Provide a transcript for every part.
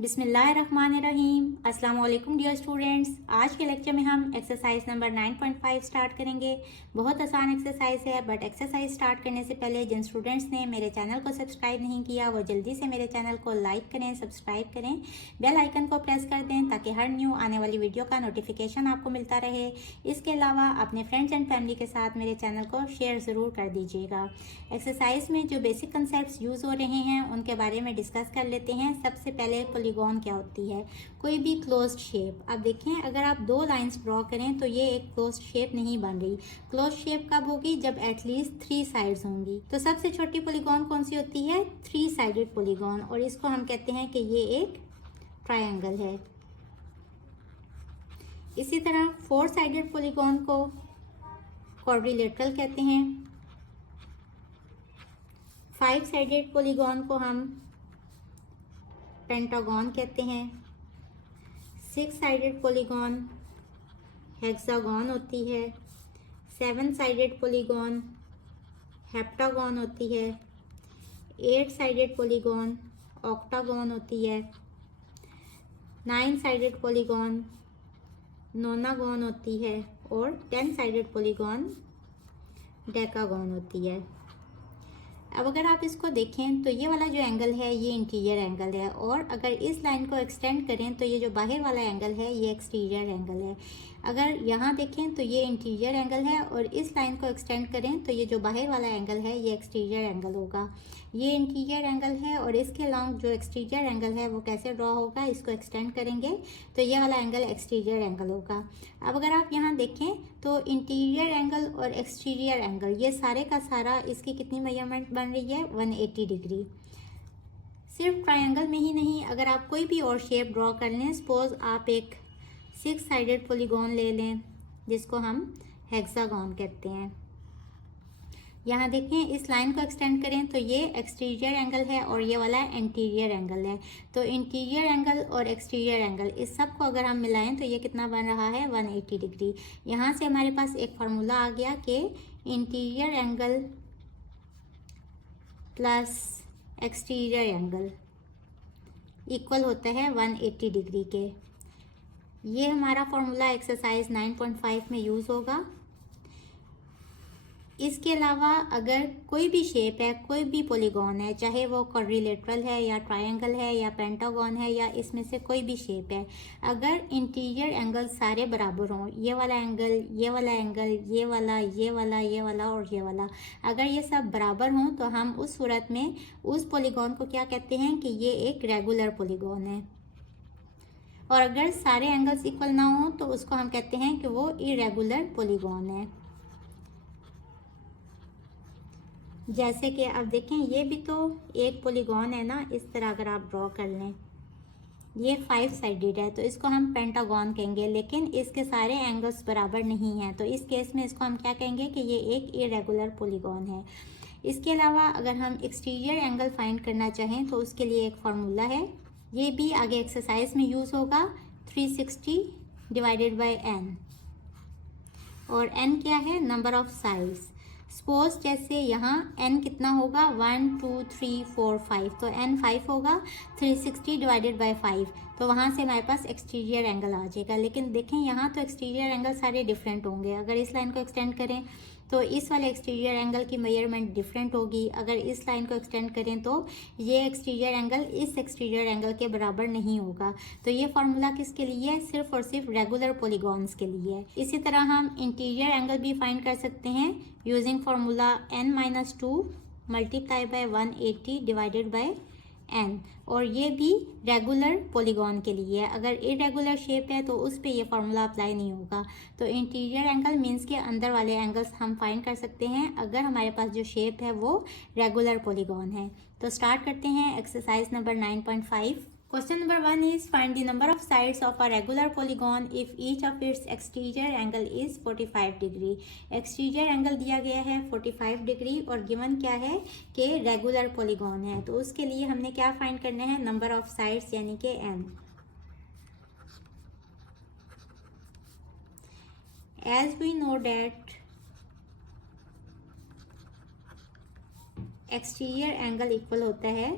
बिस्मिल्लाहिर्रहमानिर्रहीम। अस्सलाम वालेकुम डियर स्टूडेंट्स। आज के लेक्चर में हम एक्सरसाइज नंबर 9.5 स्टार्ट करेंगे। बहुत आसान एक्सरसाइज है, बट एक्सरसाइज स्टार्ट करने से पहले जिन स्टूडेंट्स ने मेरे चैनल को सब्सक्राइब नहीं किया वो जल्दी से मेरे चैनल को लाइक करें, सब्सक्राइब करें, बेल आइकन को प्रेस कर दें ताकि हर न्यू आने वाली वीडियो का नोटिफिकेशन आपको मिलता रहे। इसके अलावा अपने फ्रेंड्स एंड फैमिली के साथ मेरे चैनल को शेयर ज़रूर कर दीजिएगा। एक्सरसाइज में जो बेसिक कंसेप्ट यूज़ हो रहे हैं उनके बारे में डिस्कस कर लेते हैं। सबसे पहले पॉलीगॉन क्या होती है, कोई भी क्लोज्ड शेप। अब देखें, अगर आप दो लाइंस ड्रॉ करें तो ये एक क्लोज्ड शेप नहीं बन रही। क्लोज्ड शेप कब होगी? जब एटलीस्ट 3 साइड्स होंगी। तो सबसे छोटी पॉलीगॉन कौन सी होती है? 3 साइडेड पॉलीगॉन, और इसको हम कहते हैं कि ये एक ट्रायंगल है। इसी तरह 4 साइडेड पॉलीगॉन को क्वाड्रिलेटरल कहते हैं। 5 साइडेड पॉलीगॉन को हम पेंटागन कहते हैं। 6 साइडेड पॉलीगॉन हेक्सागन होती है। 7 साइडेड पॉलीगॉन हेप्टागन होती है। 8 साइडेड पॉलीगॉन ऑक्टागन होती है। 9 साइडेड पॉलीगॉन नोनागन होती है। और 10 साइडेड पॉलीगॉन डेकागन होती है। अब अगर आप इसको देखें तो ये वाला जो एंगल है ये इंटीरियर एंगल है, और अगर इस लाइन को एक्सटेंड करें तो ये जो बाहर वाला एंगल है ये एक्सटीरियर एंगल है। अगर यहाँ देखें तो ये इंटीरियर एंगल है, और इस लाइन को एक्सटेंड करें तो ये जो बाहर वाला एंगल है ये एक्सटीरियर एंगल होगा। ये इंटीरियर एंगल है, और इसके अलॉन्ग जो एक्सटीरियर एंगल है वो कैसे ड्रॉ होगा? इसको एक्सटेंड करेंगे तो ये वाला एंगल एक्सटीरियर एंगल होगा। अब अगर आप यहाँ देखें तो इंटीरियर एंगल और एक्सटीरियर एंगल ये सारे का सारा इसकी कितनी मेजरमेंट बन रही है? 180 डिग्री। सिर्फ ट्रायंगल में ही नहीं, अगर आप कोई भी और शेप ड्रॉ कर लें, सपोज आप एक 6 साइडेड पॉलीगॉन ले लें जिसको हम हेक्सागन कहते हैं। यहाँ देखें, इस लाइन को एक्सटेंड करें तो ये एक्सटीरियर एंगल है और ये वाला इंटीरियर एंगल है। तो इंटीरियर एंगल और एक्सटीरियर एंगल इस सब को अगर हम मिलाएं तो ये कितना बन रहा है? 180 डिग्री। यहाँ से हमारे पास एक फार्मूला आ गया कि interior angle plus exterior angle equal होता है 180 डिग्री के। ये हमारा फार्मूला एक्सरसाइज 9.5 में यूज़ होगा। इसके अलावा अगर कोई भी शेप है, कोई भी पॉलीगॉन है, चाहे वो क्वाड्रिलेटरल है या ट्रायंगल है या पेंटागन है या इसमें से कोई भी शेप है, अगर इंटीरियर एंगल सारे बराबर हों, ये वाला एंगल, ये वाला एंगल, ये वाला, ये वाला, ये वाला और ये वाला, अगर ये सब बराबर हों तो हम उस सूरत में उस पॉलीगॉन को क्या कहते हैं कि ये एक रेगुलर पॉलीगॉन है। और अगर सारे एंगल्स इक्वल ना हो तो उसको हम कहते हैं कि वो इरेगुलर पॉलीगॉन है। जैसे कि अब देखें, ये भी तो एक पॉलीगॉन है ना। इस तरह अगर आप ड्रॉ कर लें, ये 5 साइडेड है तो इसको हम पेंटागन कहेंगे, लेकिन इसके सारे एंगल्स बराबर नहीं हैं तो इस केस में इसको हम क्या कहेंगे कि ये एक इरेगुलर पॉलीगॉन है। इसके अलावा अगर हम एक्सटीरियर एंगल फाइंड करना चाहें तो उसके लिए एक फार्मूला है, ये भी आगे एक्सरसाइज में यूज़ होगा। 360 डिवाइडेड बाय n, और n क्या है? Number of sides. सपोज जैसे यहाँ n कितना होगा? 1 2 3 4 5, तो n 5 होगा। 360 डिवाइडेड बाय 5, तो वहाँ से हमारे पास एक्सटीरियर एंगल आ जाएगा। लेकिन देखें, यहाँ तो एक्सटीरियर एंगल सारे डिफरेंट होंगे। अगर इस लाइन को एक्सटेंड करें तो इस वाले एक्सटीरियर एंगल की मेजरमेंट डिफरेंट होगी। अगर इस लाइन को एक्सटेंड करें तो ये एक्सटीरियर एंगल इस एक्सटीरियर एंगल के बराबर नहीं होगा। तो ये फार्मूला किसके लिए है? सिर्फ और सिर्फ रेगुलर पॉलीगॉन्स के लिए है। इसी तरह हम इंटीरियर एंगल भी फाइंड कर सकते हैं using formula n-2 multiply by 180 divided by n, और ये भी रेगुलर पॉलीगॉन के लिए है। अगर इरेगुलर शेप है तो उस पे ये फार्मूला अप्लाई नहीं होगा। तो इंटीरियर एंगल मीन्स के अंदर वाले एंगल्स हम फाइंड कर सकते हैं अगर हमारे पास जो शेप है वो रेगुलर पॉलीगॉन है। तो स्टार्ट करते हैं exercise number 9.5। Question number 1 is find the number of sides of a regular polygon if each of its exterior angle is 45 degree. Exterior angle दिया गया है 45 डिग्री, और गिवन क्या है कि रेगुलर पॉलीगॉन है। तो उसके लिए हमने क्या फाइंड करना है? नंबर ऑफ साइड्स यानी कि n। As we know that exterior angle equal होता है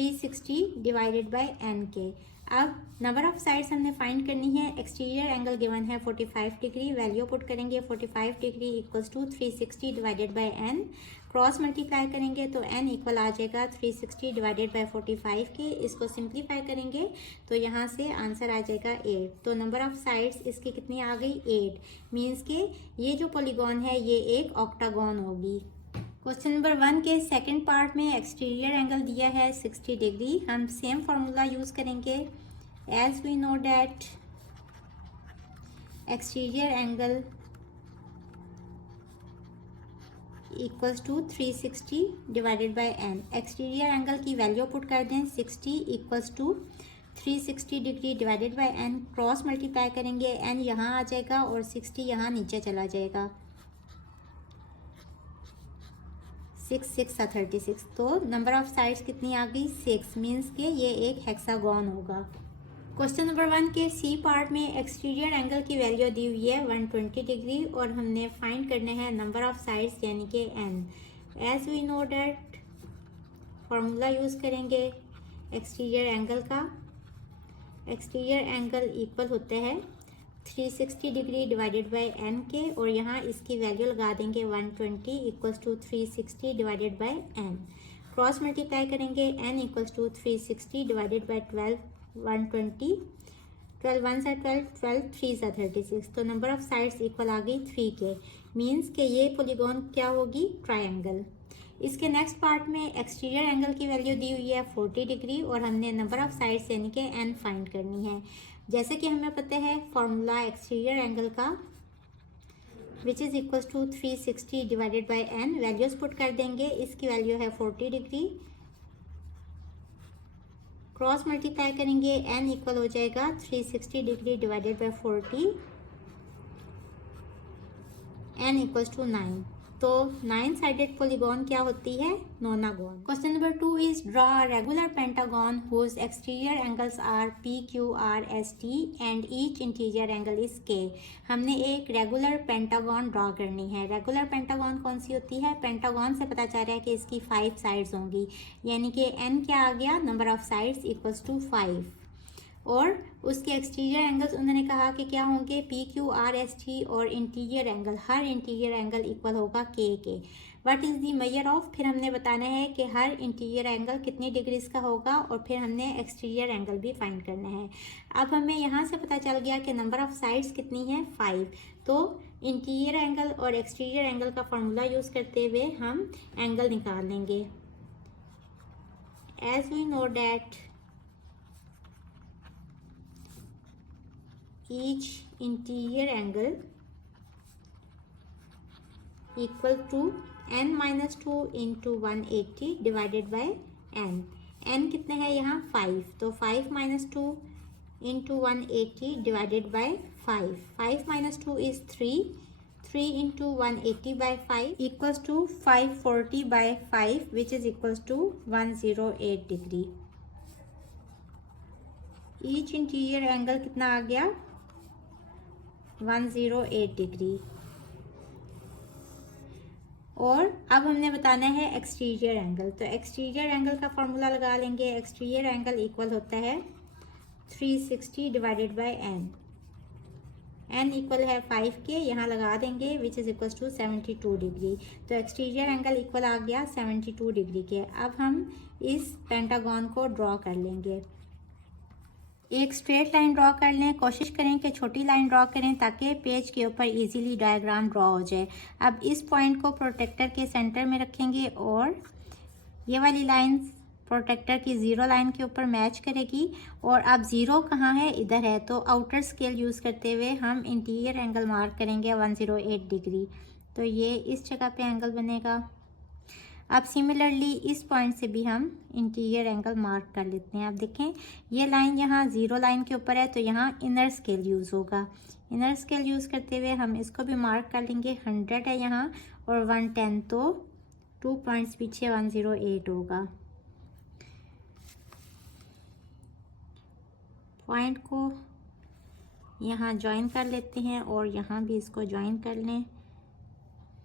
360 डिवाइडेड बाय n के। अब नंबर ऑफ साइड्स हमने फाइंड करनी है। एक्सटीरियर एंगल गिवन है 45 डिग्री, वैल्यू पुट करेंगे 45 degree equals to 360 divided by n, cross multiply करेंगे तो n इक्वल आ जाएगा 360 डिवाइडेड बाय 45 के। इसको सिंप्लीफाई करेंगे तो यहाँ से आंसर आ जाएगा 8। तो नंबर ऑफ साइड्स इसकी कितनी आ गई 8, मीन्स के ये जो पॉलीगॉन है ये एक ऑक्टागॉन होगी। क्वेश्चन नंबर 1 के सेकंड पार्ट में एक्सटीरियर एंगल दिया है 60 डिग्री। हम सेम फार्मूला यूज़ करेंगे। As we know that exterior angle equals to 360 divided by n। Exterior angle की वैल्यू पुट कर दें 60 equals to 360 degree divided bye n, cross multiply करेंगे n यहाँ आ जाएगा और 60 यहाँ नीचे चला जाएगा। 6 6 36। तो नंबर ऑफ साइड्स कितनी आ गई 6, मीन्स के ये एक हेक्सागोन होगा। क्वेश्चन नंबर 1 के सी पार्ट में एक्सटीरियर एंगल की वैल्यू दी हुई है 120 डिग्री और हमने फाइंड करने हैं नंबर ऑफ साइड्स यानी कि n। As we know that formula use करेंगे एक्सटीरियर एंगल का। एक्सटीरियर एंगल इक्वल होता है 360 डिग्री डिवाइडेड बाय n के, और यहाँ इसकी वैल्यू लगा देंगे 120 equals to 360 divided by n। Cross multiply करेंगे n equals to 360 divided by 12, 120, 12 1 से 12, 12 3 से 36। तो नंबर ऑफ साइड्स इक्वल आ गई 3 के, मीन्स के ये पॉलीगॉन क्या होगी ट्रायंगल। इसके नेक्स्ट पार्ट में एक्सटीरियर एंगल की वैल्यू दी हुई है 40 डिग्री और हमने नंबर ऑफ साइड्स यानी कि n फाइंड करनी है। जैसे कि हमें पता है फॉर्मूला एक्सटीरियर एंगल का which is equals to 360 divided by n। Values put कर देंगे। इसकी वैल्यू है 40 डिग्री, क्रॉस मल्टीप्लाई करेंगे n इक्वल हो जाएगा 360 degree divided by 40, n equals to 9। तो 9 साइडेड पॉलीगॉन क्या होती है nonagon. Question number 2 is draw regular pentagon whose exterior angles are p q r s t and each interior angle is k। हमने एक regular pentagon draw करनी है। Regular pentagon कौन सी होती है, पेंटागॉन से पता चल रहा है कि इसकी 5 साइड्स होंगी, यानी कि n क्या आ गया number of sides equals to 5, और उसके एक्सटीरियर एंगल्स उन्होंने कहा कि क्या होंगे p q r s t, और इंटीरियर एंगल हर इंटीरियर एंगल इक्वल होगा k के। What is the measure of, फिर हमने बताना है कि हर इंटीरियर एंगल कितनी डिग्रीज का होगा, और फिर हमने एक्सटीरियर एंगल भी फाइंड करना है। अब हमें यहाँ से पता चल गया कि नंबर ऑफ साइड्स कितनी है 5। तो इंटीरियर एंगल और एक्सटीरियर एंगल का फार्मूला यूज़ करते हुए हम एंगल निकाल लेंगे। As we know that each interior angle equal to n minus 2 into 180 divided by n। n कितने हैं यहाँ 5, तो 5 minus 2 into 180 divided by 5। 5 minus 2 is 3, 3 into 180 by 5 equals to 540 by 5 which is equals to 108 degree। each interior angle कितना आ गया 108 degree. और अब हमने बताना है एक्सटीरियर एंगल। तो एक्सटीरियर एंगल का फॉर्मूला लगा लेंगे। एक्सटीरियर एंगल इक्वल होता है 360 divided by n। n equal है 5 के, यहाँ लगा देंगे which is equal to 72 degree. तो एक्सटीरियर एंगल इक्वल आ गया 72 डिग्री के। अब हम इस पेंटागॉन को ड्रॉ कर लेंगे। एक स्ट्रेट लाइन ड्रॉ कर लें। कोशिश करें कि छोटी लाइन ड्रॉ करें ताकि पेज के ऊपर इजीली डायग्राम ड्रॉ हो जाए। अब इस पॉइंट को प्रोटेक्टर के सेंटर में रखेंगे और ये वाली लाइन प्रोटेक्टर की ज़ीरो लाइन के ऊपर मैच करेगी। और अब ज़ीरो कहाँ है, इधर है, तो आउटर स्केल यूज़ करते हुए हम इंटीरियर एंगल मार्क करेंगे 108 डिग्री। तो ये इस जगह पे एंगल बनेगा। अब सिमिलरली इस पॉइंट से भी हम इंटीरियर एंगल मार्क कर लेते हैं। अब देखें ये लाइन यहाँ ज़ीरो लाइन के ऊपर है, तो यहाँ इनर स्केल यूज़ होगा। इनर स्केल यूज़ करते हुए हम इसको भी मार्क कर लेंगे। 100 है यहाँ और 110, तो 2 पॉइंट्स पीछे 108 होगा। पॉइंट को यहाँ ज्वाइन कर लेते हैं और यहाँ भी इसको ज्वाइन कर लें।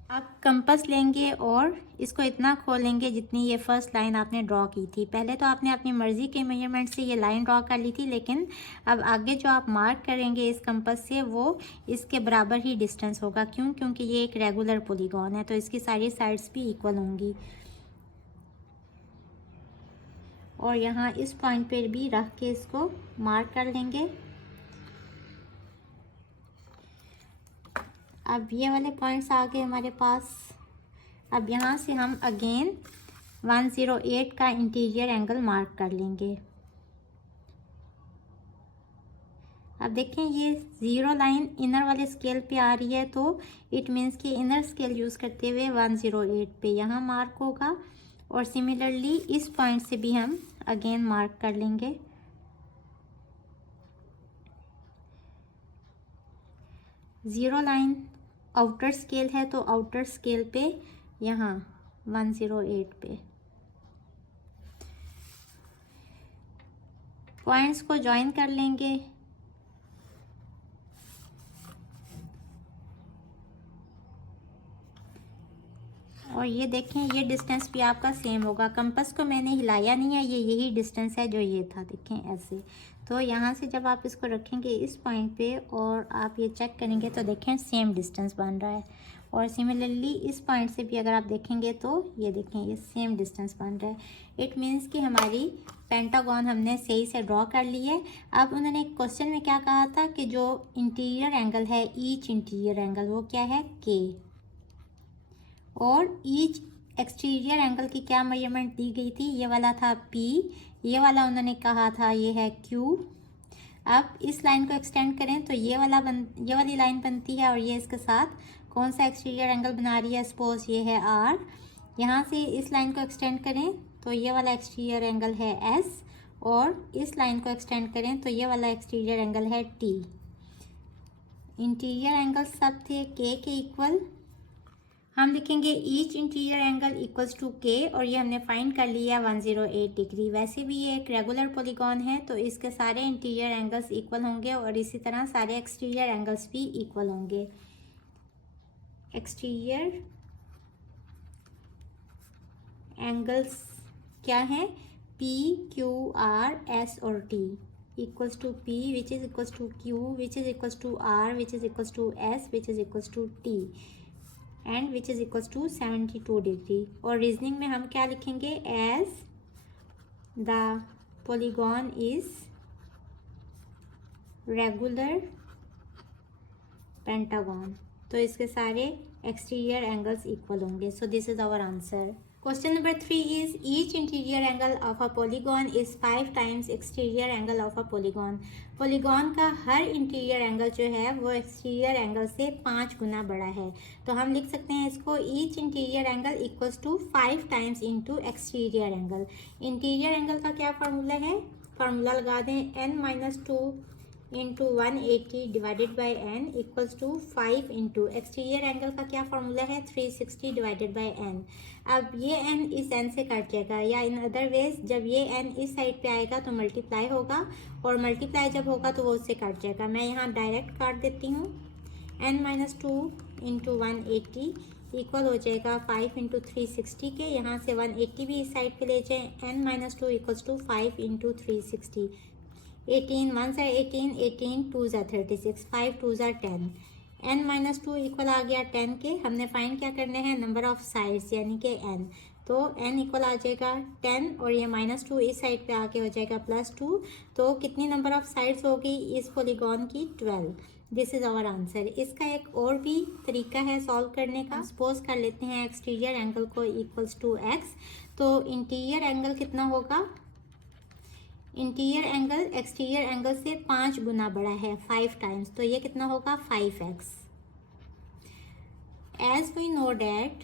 आप कंपास लेंगे और इसको इतना खोलेंगे जितनी ये फर्स्ट लाइन आपने ड्रॉ की थी। पहले तो आपने अपनी मर्ज़ी के मेजरमेंट से ये लाइन ड्रॉ कर ली थी, लेकिन अब आगे जो आप मार्क करेंगे इस कंपास से वो इसके बराबर ही डिस्टेंस होगा। क्यों? क्योंकि ये एक रेगुलर पॉलीगॉन है, तो इसकी सारी साइड्स भी इक्वल होंगी। और यहाँ इस पॉइंट पर भी रख के इसको मार्क कर लेंगे। अब ये वाले पॉइंट्स आ गए हमारे पास। अब यहाँ से हम अगेन 108 का इंटीरियर एंगल मार्क कर लेंगे। अब देखें ये ज़ीरो लाइन इनर वाले स्केल पे आ रही है, तो इट मीन्स कि इनर स्केल यूज़ करते हुए 108 पे यहाँ मार्क होगा। और सिमिलरली इस पॉइंट से भी हम अगेन मार्क कर लेंगे। ज़ीरो लाइन आउटर स्केल है, तो आउटर स्केल पे यहाँ 108 पे पॉइंट्स को ज्वाइन कर लेंगे। और ये देखें ये डिस्टेंस भी आपका सेम होगा। कंपास को मैंने हिलाया नहीं है, ये यही डिस्टेंस है जो ये था, देखें ऐसे। तो यहाँ से जब आप इसको रखेंगे इस पॉइंट पे और आप ये चेक करेंगे तो देखें सेम डिस्टेंस बन रहा है। और सिमिलरली इस पॉइंट से भी अगर आप देखेंगे तो ये देखें ये सेम डिस्टेंस बन रहा है। इट मीन्स कि हमारी पेंटागन हमने सही से ड्रॉ कर ली है। अब उन्होंने क्वेश्चन में क्या कहा था कि जो इंटीरियर एंगल है, ईच इंटीरियर एंगल वो क्या है, के। और ईच एक्सटीरियर एंगल की क्या मेजरमेंट दी गई थी, ये वाला था P, ये वाला उन्होंने कहा था ये है Q। अब इस लाइन को एक्सटेंड करें तो ये वाली लाइन बनती है और ये इसके साथ कौन सा एक्सटीरियर एंगल बना रही है, सपोज ये है R। यहाँ से इस लाइन को एक्सटेंड करें तो ये वाला एक्सटीरियर एंगल है S, और इस लाइन को एक्सटेंड करें तो ये वाला एक्सटीरियर एंगल है T। इंटीरियर एंगल सब थे K के इक्वल। हम लिखेंगे each interior angle equals to K, और ये हमने फाइंड कर लिया 108 डिग्री। वैसे भी ये एक रेगुलर पॉलीगॉन है, तो इसके सारे इंटीरियर एंगल्स इक्वल होंगे और इसी तरह सारे एक्सटीरियर एंगल्स भी इक्वल होंगे। एक्सटीरियर एंगल्स क्या हैं, P, Q, R, S और T equals to P which is equals to Q which is equals to R which is equals to S which is equals to T and which is equals to 72 degree. और reasoning में हम क्या लिखेंगे, as the polygon is regular pentagon, तो इसके सारे exterior angles equal होंगे। So this is our answer. Question number 3 is each interior angle of a polygon is 5 times exterior angle of a polygon. Polygon का हर interior angle जो है वो exterior angle से 5 गुना बड़ा है। तो हम लिख सकते हैं इसको each interior angle equals to 5 times into exterior angle. Interior angle का क्या फार्मूला है, फार्मूला लगा दें, n-2 into 180 divided by n equals to 5 into exterior angle का क्या फार्मूला है, 360 डिवाइडेड बाई n। अब ये n इस n से कट जाएगा, या इन अदर वेज जब ये n इस साइड पे आएगा तो मल्टीप्लाई होगा, और मल्टीप्लाई जब होगा तो वो उससे कट जाएगा। मैं यहाँ डायरेक्ट काट देती हूँ। n-2 इंटू 180 इक्वल हो जाएगा 5 इंटू 360 के, यहाँ से 180 भी इस साइड पे ले जाएं, n-2 इक्वल्स टू 5 इंटू 360। 18 1 से 18, 18 2 ज़ा 36, 5 2 ज़ा 10, n-2 इक्वल आ गया 10 के। हमने फाइंड क्या करने हैं, नंबर ऑफ साइड्स यानी कि n। तो n इक्वल आ जाएगा 10 और ये -2 इस साइड पे आके हो जाएगा +2। तो कितनी नंबर ऑफ साइड्स होगी इस पॉलीगॉन की, 12। This is our answer. इसका एक और भी तरीका है सॉल्व करने का। सपोज कर लेते हैं एक्सटीरियर एंगल को इक्वल्स टू x, तो इंटीरियर एंगल कितना होगा, इंटीरियर एंगल एक्सटीरियर एंगल से 5 गुना बड़ा है, 5 टाइम्स, तो ये कितना होगा 5x। As we know that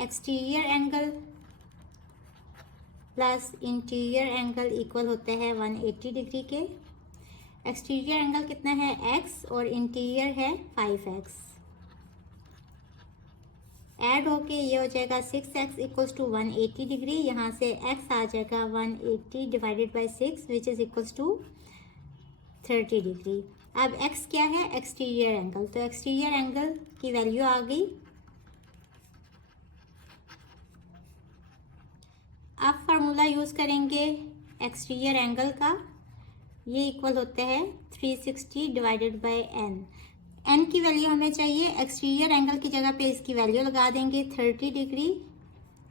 exterior angle plus interior angle equal होते हैं 180 डिग्री के। एक्सटीरियर एंगल कितना है x और इंटीरियर है 5x। ऐड होके ये हो जाएगा 6x इक्वल्स टू 180 डिग्री। यहाँ से x आ जाएगा 180 divided by 6 which is equals to 30 degree. अब x क्या है, एक्सटीरियर एंगल, तो एक्सटीरियर एंगल की वैल्यू आ गई। अब फार्मूला यूज़ करेंगे एक्सटीरियर एंगल का, ये इक्वल होता है 360 डिवाइडेड बाय n की वैल्यू हमें चाहिए, एक्सटीरियर एंगल की जगह पे इसकी वैल्यू लगा देंगे 30 degree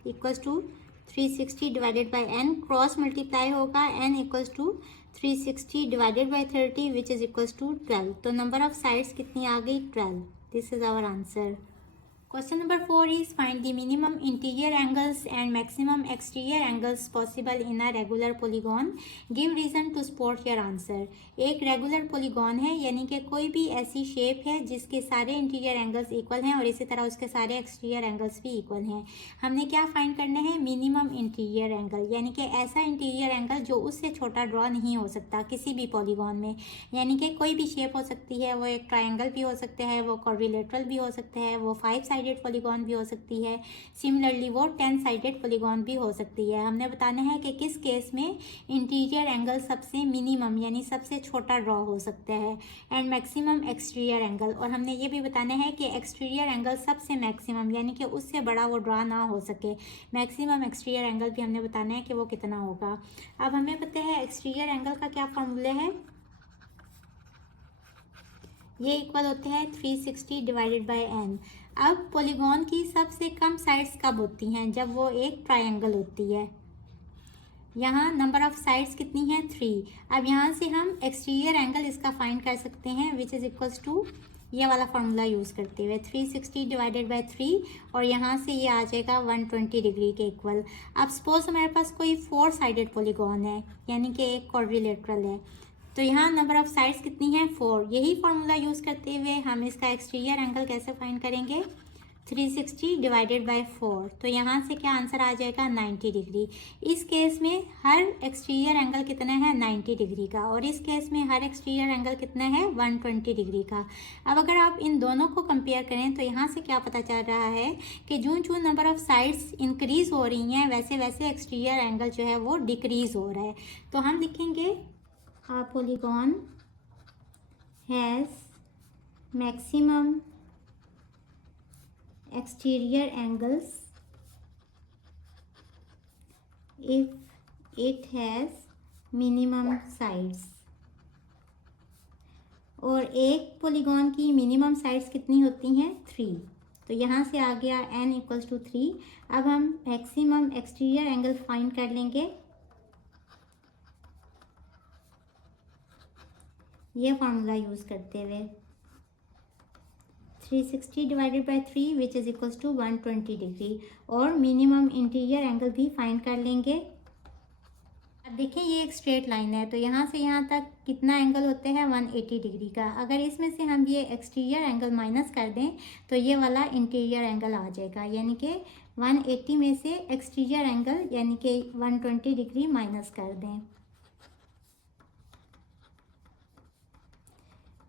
equals to 360 divided by n, cross multiply होगा, n equals to 360 divided by 30 which is equals to 12। तो नंबर ऑफ साइड्स कितनी आ गई, 12। This is our answer. Question number 4 is find the minimum interior angles and maximum exterior angles possible in a regular polygon. Give reason to support your answer. एक regular polygon है, यानी कि कोई भी ऐसी शेप है जिसके सारे इंटीरियर एंगल्स इक्वल हैं और इसी तरह उसके सारे एक्सटीरियर एंगल्स भी इक्वल हैं। हमने क्या फाइंड करना है, मिनिमम इंटीरियर एंगल, यानी कि ऐसा इंटीरियर एंगल जो उससे छोटा ड्रॉ नहीं हो सकता किसी भी पॉलीगॉन में। यानी कि कोई भी शेप हो सकती है, वो एक ट्रायंगल भी हो सकता है, वो क्वाड्रिलेटरल भी हो सकता है, वो 5 साइडेड पॉलीगॉन भी हो सकती है, सिमिलरली वो 10 साइडेड पॉलीगॉन भी हो सकती है। हमने बताना है कि किस केस में इंटीरियर एंगल सबसे मिनिमम यानी सबसे छोटा ड्रॉ हो सकता है, एंड मैक्सिमम एक्सटीरियर एंगल, और हमने ये भी बताना है कि एक्सटीरियर एंगल सबसे मैक्सिमम यानी कि उससे बड़ा वो ड्रॉ ना हो सके। मैक्सिमम एक्सटीरियर एंगल भी हमने बताना है कि वो कितना होगा। अब हमें पता है एक्सटीरियर एंगल का क्या फॉर्मूला है, ये इक्वल होते हैं 360 डिवाइडेड बाय n। अब पॉलीगॉन की सबसे कम साइड्स कब होती हैं, जब वो एक ट्रायंगल होती है। यहाँ नंबर ऑफ साइड्स कितनी है, 3। अब यहाँ से हम एक्सटीरियर एंगल इसका फाइंड कर सकते हैं विच इज़ इक्वल्स टू ये वाला फॉर्मूला यूज़ करते हुए 360 डिवाइडेड बाय 3, और यहाँ से ये आ जाएगा 120 डिग्री के इक्वल। अब सपोज हमारे पास कोई 4 साइडेड पॉलीगॉन है, यानी कि एक क्वाड्रिलेटरल है, तो यहाँ नंबर ऑफ साइड्स कितनी है, 4। यही फॉर्मूला यूज़ करते हुए हम इसका एक्सटीरियर एंगल कैसे फाइंड करेंगे, 360 डिवाइडेड बाय 4, तो यहाँ से क्या आंसर आ जाएगा, 90 डिग्री। इस केस में हर एक्सटीरियर एंगल कितना है, 90 डिग्री का, और इस केस में हर एक्सटीरियर एंगल कितना है, 120 डिग्री का। अब अगर आप इन दोनों को कंपेयर करें तो यहाँ से क्या पता चल रहा है कि जो नंबर ऑफ साइड्स इंक्रीज हो रही हैं वैसे वैसे एक्सटीरियर एंगल जो है वो डिक्रीज हो रहा है। तो हम लिखेंगे a polygon has maximum exterior angles if it has minimum sides। और एक पॉलीगॉन की मिनिमम साइड्स कितनी होती हैं, 3। तो यहाँ से आ गया n इक्वल्स टू 3। अब हम मैक्सिमम एक्सटीरियर एंगल फाइंड कर लेंगे, ये फार्मूला यूज़ करते हुए 360 divided by 3 which is equals to 120 degree, और मिनिमम इंटीरियर एंगल भी फाइंड कर लेंगे। अब देखिए ये एक स्ट्रेट लाइन है, तो यहाँ से यहाँ तक कितना एंगल होते हैं, 180 डिग्री का। अगर इसमें से हम ये एक्सटीरियर एंगल माइनस कर दें तो ये वाला इंटीरियर एंगल आ जाएगा, यानी कि 180 में से एक्सटीरियर एंगल यानी कि 120 डिग्री माइनस कर दें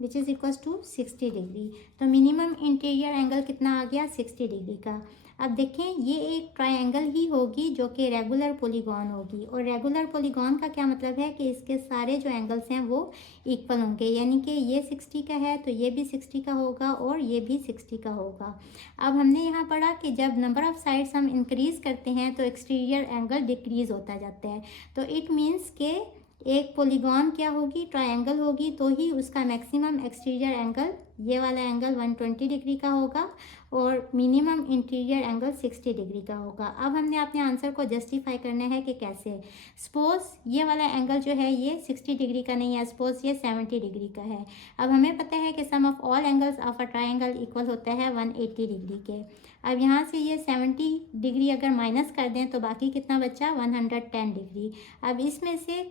which is equals to 60 degree. तो मिनिमम इंटीरियर एंगल कितना आ गया, 60 डिग्री का। अब देखें ये एक ट्रायंगल ही होगी जो कि रेगुलर पॉलीगॉन होगी, और रेगुलर पॉलीगॉन का क्या मतलब है कि इसके सारे जो एंगल्स हैं वो इक्वल होंगे, यानी कि ये 60 का है तो ये भी 60 का होगा और ये भी 60 का होगा। अब हमने यहाँ पढ़ा कि जब नंबर ऑफ साइड्स हम इंक्रीज़ करते हैं तो एक्सटीरियर एंगल डिक्रीज़ होता जाता है। तो इट मीन्स के एक पॉलीगॉन क्या होगी, ट्रायंगल होगी, तो ही उसका मैक्सिमम एक्सटीरियर एंगल ये वाला एंगल 120 डिग्री का होगा और मिनिमम इंटीरियर एंगल 60 डिग्री का होगा। अब हमने अपने आंसर को जस्टिफाई करना है कि कैसे। सपोज ये वाला एंगल जो है ये 60 डिग्री का नहीं है, सपोज ये 70 डिग्री का है। अब हमें पता है कि sum of all angles of a triangle equal होता है 180 डिग्री के। अब यहाँ से ये 70 डिग्री अगर माइनस कर दें तो बाकी कितना बचा, 110 डिग्री। अब इसमें से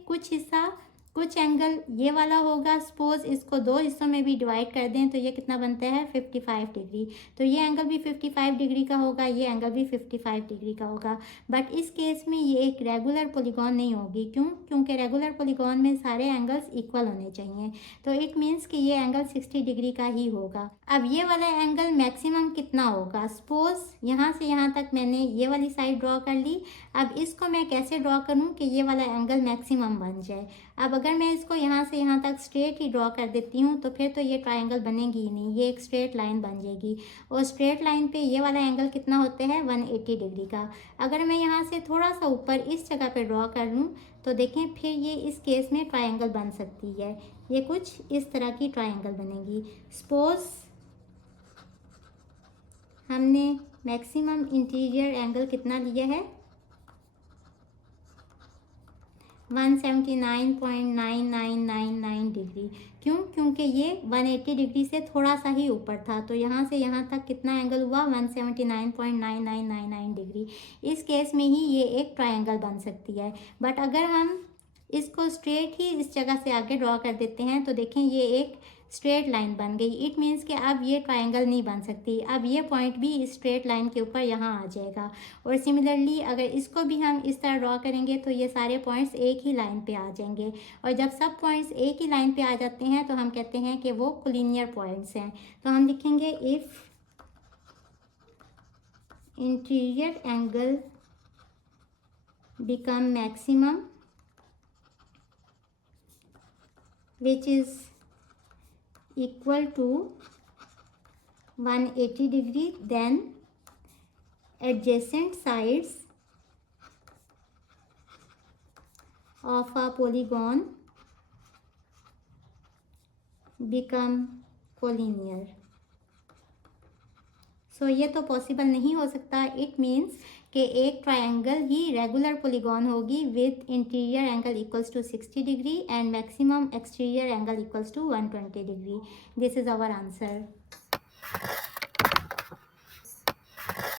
कुछ एंगल ये वाला होगा, सपोज इसको 2 हिस्सों में भी डिवाइड कर दें तो ये कितना बनता है, 55 डिग्री। तो ये एंगल भी 55 डिग्री का होगा, ये एंगल भी 55 डिग्री का होगा। बट इस केस में ये एक रेगुलर पॉलीगॉन नहीं होगी। क्यों? क्योंकि रेगुलर पॉलीगॉन में सारे एंगल्स इक्वल होने चाहिए। तो इट मीन्स कि ये एंगल 60 डिग्री का ही होगा। अब ये वाला एंगल मैक्सिमम कितना होगा, सपोज यहाँ से यहाँ तक मैंने ये वाली साइड ड्रॉ कर ली। अब इसको मैं कैसे ड्रॉ करूँ कि ये वाला एंगल मैक्सिमम बन जाए। अब अगर मैं इसको यहाँ से यहाँ तक स्ट्रेट ही ड्रॉ कर देती हूँ तो फिर तो ये ट्रायंगल बनेगी ही नहीं, ये एक स्ट्रेट लाइन बन जाएगी। और स्ट्रेट लाइन पे ये वाला एंगल कितना होता है 180 डिग्री का। अगर मैं यहाँ से थोड़ा सा ऊपर इस जगह पे ड्रॉ कर लूँ तो देखें फिर ये इस केस में ट्रायंगल बन सकती है। ये कुछ इस तरह की ट्रायंगल बनेगी। सपोज हमने मैक्सिमम इंटीरियर एंगल कितना लिया है 179.9999 डिग्री। क्यों? क्योंकि ये 180 डिग्री से थोड़ा सा ही ऊपर था, तो यहाँ से यहाँ तक कितना एंगल हुआ 179.9999 डिग्री। इस केस में ही ये एक ट्रायंगल बन सकती है। बट अगर हम इसको स्ट्रेट ही इस जगह से आगे ड्रॉ कर देते हैं तो देखें ये एक स्ट्रेट लाइन बन गई। इट मीन्स कि अब ये ट्रायंगल नहीं बन सकती, अब ये पॉइंट भी इस स्ट्रेट लाइन के ऊपर यहाँ आ जाएगा। और सिमिलरली अगर इसको भी हम इस तरह ड्रॉ करेंगे तो ये सारे पॉइंट्स एक ही लाइन पे आ जाएंगे। और जब सब पॉइंट्स एक ही लाइन पे आ जाते हैं तो हम कहते हैं कि वो कोलिनियर पॉइंट्स हैं। तो हम लिखेंगे if interior angle become maximum which is equal to 180 degree, then adjacent sides of a polygon become collinear। सो ये तो पॉसिबल नहीं हो सकता। इट मीन्स कि एक ट्रायंगल ही रेगुलर पॉलीगॉन होगी with interior angle equals to 60 degree and maximum exterior angle equals to 120 degree. This is our answer.